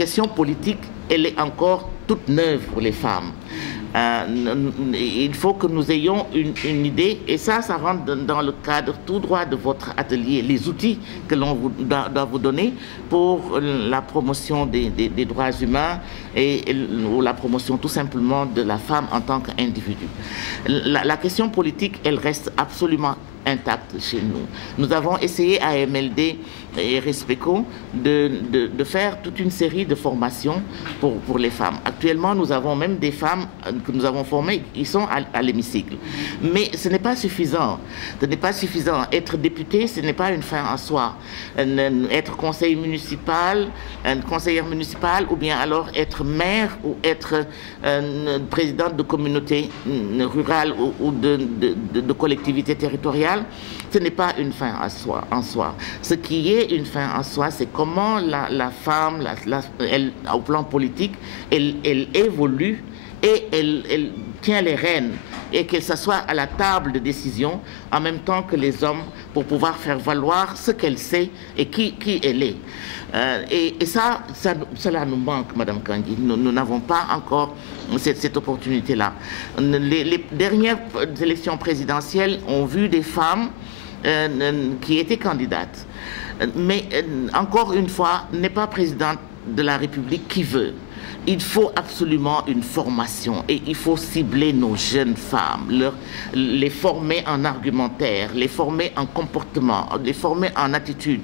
question politique, elle est encore toute neuve pour les femmes. Il faut que nous ayons une idée, et ça rentre dans le cadre tout droit de votre atelier, les outils que l'on doit vous donner pour la promotion des droits humains ou la promotion tout simplement de la femme en tant qu'individu. La question politique, elle reste absolument intacte chez nous. Nous avons essayé à MLD et Respeco de faire toute une série de formations pour les femmes. Actuellement, nous avons même des femmes que nous avons formées qui sont à l'hémicycle. Mais ce n'est pas suffisant. Ce n'est pas suffisant. Être député, ce n'est pas une fin en soi. Être conseiller municipal, conseillère municipale, ou bien alors être maire ou être présidente de communauté rurale ou de collectivité territoriale, ce n'est pas une fin en soi. Ce qui est une fin en soi, c'est comment la femme, elle, au plan politique, elle évolue et elle tient les rênes et qu'elle s'assoit à la table de décision en même temps que les hommes pour pouvoir faire valoir ce qu'elle sait et qui elle est. Et cela nous manque, Madame Kandji. Nous n'avons pas encore cette opportunité-là. Les dernières élections présidentielles ont vu des femmes qui étaient candidates. Mais encore une fois, n'est pas présidente de la République qui veut. Il faut absolument une formation et il faut cibler nos jeunes femmes, les former en argumentaire, les former en comportement, les former en attitude.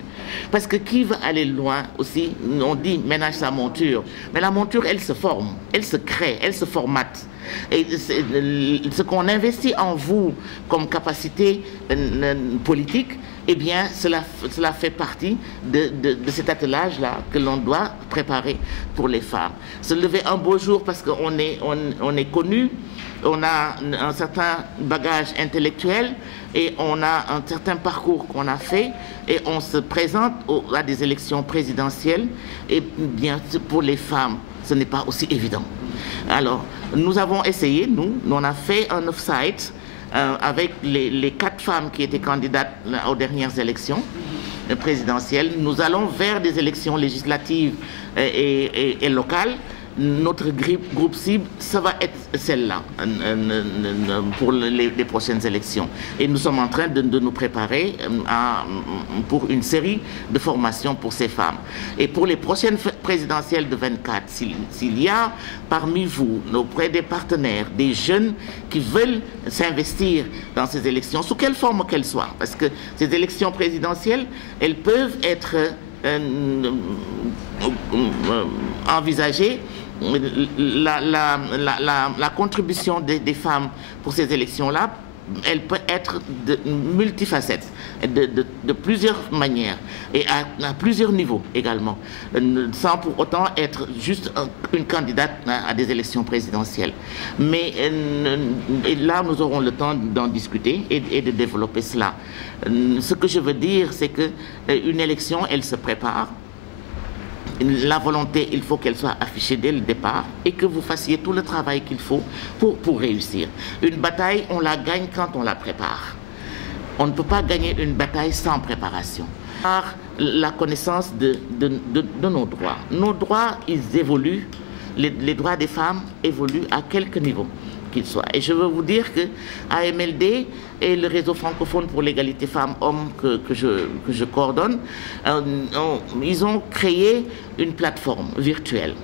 Parce que qui veut aller loin aussi, on dit ménage sa monture, mais la monture elle se forme, elle se crée, elle se formate. Et ce qu'on investit en vous comme capacité politique, eh bien, cela fait partie de cet attelage-là que l'on doit préparer pour les femmes. Se lever un beau jour parce qu'on est connu, on a un certain bagage intellectuel et on a un certain parcours qu'on a fait et on se présente à des élections présidentielles. Et bien, pour les femmes, ce n'est pas aussi évident. Alors, nous avons essayé, on a fait un off-site avec les 4 femmes qui étaient candidates aux dernières élections présidentielles. Nous allons vers des élections législatives et locales. Notre groupe cible, ça va être celle-là pour les prochaines élections. Et nous sommes en train de nous préparer pour une série de formations pour ces femmes. Et pour les prochaines présidentielles de 24, s'il y a parmi vous, auprès des partenaires, des jeunes qui veulent s'investir dans ces élections, sous quelle forme qu'elles soient, parce que ces élections présidentielles, elles peuvent être envisagées. La contribution des femmes pour ces élections-là, elle peut être de multifacettes, de plusieurs manières et à plusieurs niveaux également, sans pour autant être juste une candidate à des élections présidentielles. Mais là, nous aurons le temps d'en discuter et de développer cela. Ce que je veux dire, c'est qu'une élection, elle se prépare. La volonté, il faut qu'elle soit affichée dès le départ et que vous fassiez tout le travail qu'il faut pour réussir. Une bataille, on la gagne quand on la prépare. On ne peut pas gagner une bataille sans préparation. Par la connaissance de nos droits. Nos droits, ils évoluent. Les droits des femmes évoluent à quelques niveaux qu'ils soient. Et je veux vous dire que AMLD et le réseau francophone pour l'égalité femmes-hommes que je coordonne, ils ont créé une plateforme virtuelle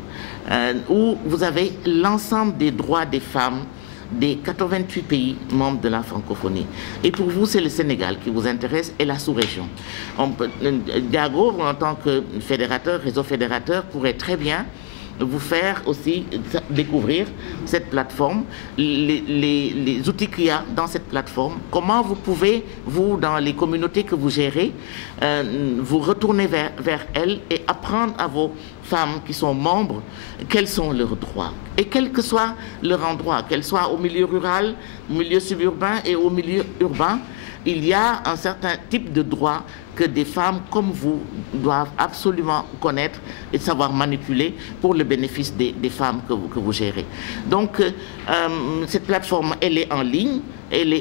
où vous avez l'ensemble des droits des femmes des 88 pays membres de la francophonie. Et pour vous, c'est le Sénégal qui vous intéresse et la sous-région. Diago, en tant que fédérateur, réseau fédérateur, pourrait très bien vous faire aussi découvrir cette plateforme, les outils qu'il y a dans cette plateforme, comment vous pouvez, vous, dans les communautés que vous gérez, vous retourner vers elles et apprendre à vos femmes qui sont membres quels sont leurs droits. Et quel que soit leur endroit, qu'elles soient au milieu rural, au milieu suburbain et au milieu urbain, il y a un certain type de droits que des femmes comme vous doivent absolument connaître et savoir manipuler pour le bénéfice des femmes que vous gérez. Donc, cette plateforme, elle est en ligne.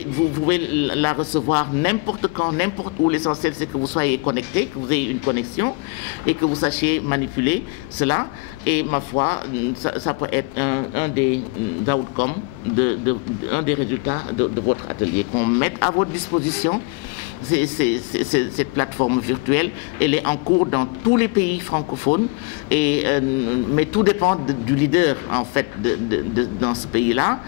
Vous pouvez la recevoir n'importe quand, n'importe où. L'essentiel, c'est que vous soyez connecté, que vous ayez une connexion et que vous sachiez manipuler cela. Et ma foi, ça peut être un des outcomes, un des résultats de votre atelier qu'on mette à votre disposition. Cette plateforme virtuelle, elle est en cours dans tous les pays francophones, mais tout dépend du leader en fait dans ce pays-là.